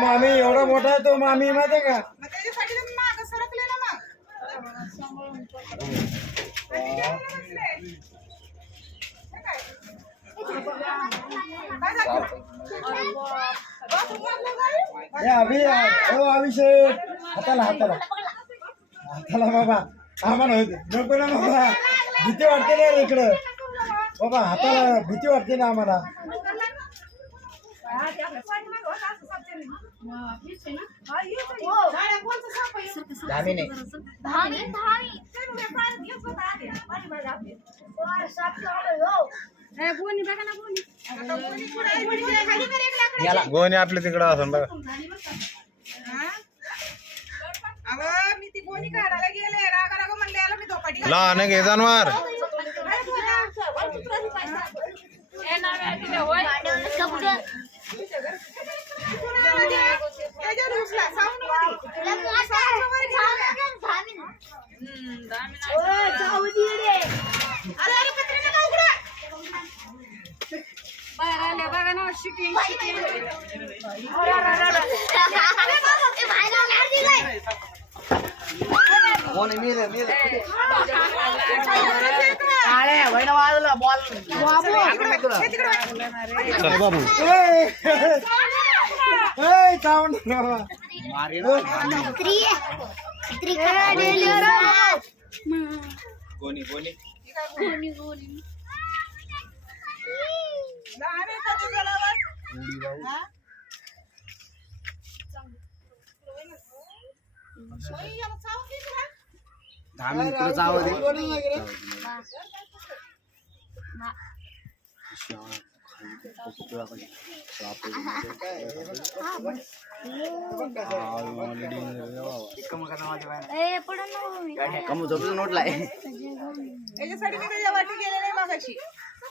मामी, एवढा मोठा आहे तो मामी माहिती आहे का? हे अभि हो, अभिषेक. हाताला हाताला. हाताला, बाबा. आम्हाला होते ना बाबा भीती वाटते ना रे इकडं बाबा हाताला भीती वाटते ना आम्हाला धामी धामी याला गोणी आपल्या तिकडं असून बघा लहान आहे घे जानवर त्याच्यावर घुसला Bonnie, mire, mire. ¡Ale, bueno, va a la bola! ¡Guapo! ¡Guapo! ¡Guapo! ¡Guapo! ¡Guapo! ¡Guapo! ¿Qué es eso? ¿Qué es eso? ¿Qué es. दहा मिनिट पुढे जावं दे कमू झोपलं नोटला आहे. त्याच्यासाठी मी त्याच्या वाटी गेले नाही मागाशी.